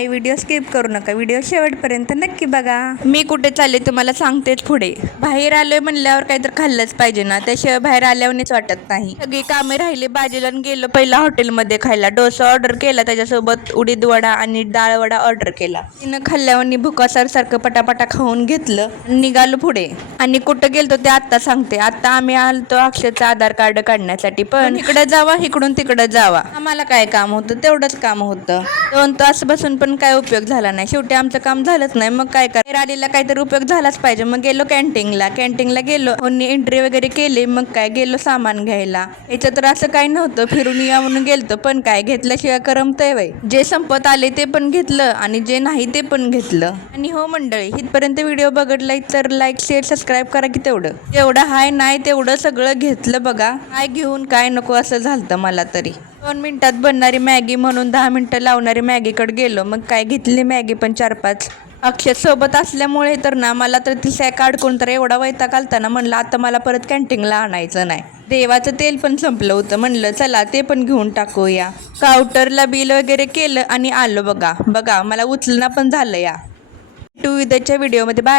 नाही, video skip करू नका, व्हिडिओ शेवटपर्यंत नक्की बघा. मी कुठे चालले तुम्हाला सांगतेच पुढे. बाहेर आलोय म्हणल्यावर काहीतरी खाल्लंच पाहिजे ना, त्याशिवाय बाहेर आल्यावरच वाटत नाही. सगळी कामे राहिली बाजूला गेलो पहिला हॉटेलमध्ये खायला. डोसा ऑर्डर केला, त्याच्यासोबत उडीद वडा आणि डाळ वडा ऑर्डर केला. तिनं खाल्ल्यावर भुकासारखं पटापटा खाऊन घेतलं आणि निघालो पुढे. आणि कुठं गेलतो ते आत्ता सांगते. आता आम्ही आलतो अक्षयचं आधार कार्ड काढण्यासाठी, पण इकडे जावा इकडून तिकडे जावा, आम्हाला काय काम होतं, तेवढंच काम होतं. 2 तास बसून पण काय उपयोग झाला नाही. शेवटी आमचं काम झालंच नाही. मग काय कर, आलेला काहीतरी उपयोग झालाच पाहिजे. मग गेलो कॅन्टीनला गेलो. एंट्री वगैरे केली. मग काय गेलो सामान घ्यायला. याचं तर असं काही नव्हतं, फिरून या म्हणून गेलतो, पण काय घेतल्याशिवाय करमतंय वय. जे संपत आले ते पण घेतलं आणि जे नाही ते पण घेतलं. आणि हो मंडळी, इथपर्यंत व्हिडिओ बघितलाय तर लाईक शेअर सबस्क्राईब करा की तेवढं हाय नाही तेवढं सगळं घेतलं बघा. काय घेऊन काय नको असं झालतं मला तरी. 2 मिनिटात बनणारी मॅगी म्हणून 10 मिनिटं लावणारी मॅगीकडे गेलो. मग काय घेतली मॅगी पण 4-5. अक्षय सोबत असल्यामुळे तर ना मला तर ती सॅक अडकून तर एवढा वैताग आलता ना, म्हणलं आता मला परत कॅन्टीनला आणायचं नाही. देवाचं तेल पण संपलं होतं, म्हणलं चला ते पण घेऊन टाकूया. काउंटरला बिल वगैरे केलं आणि आलो बघा मला उचलणं पण झालं या. 2 उद्याच्या व्हिडिओमध्ये बाय.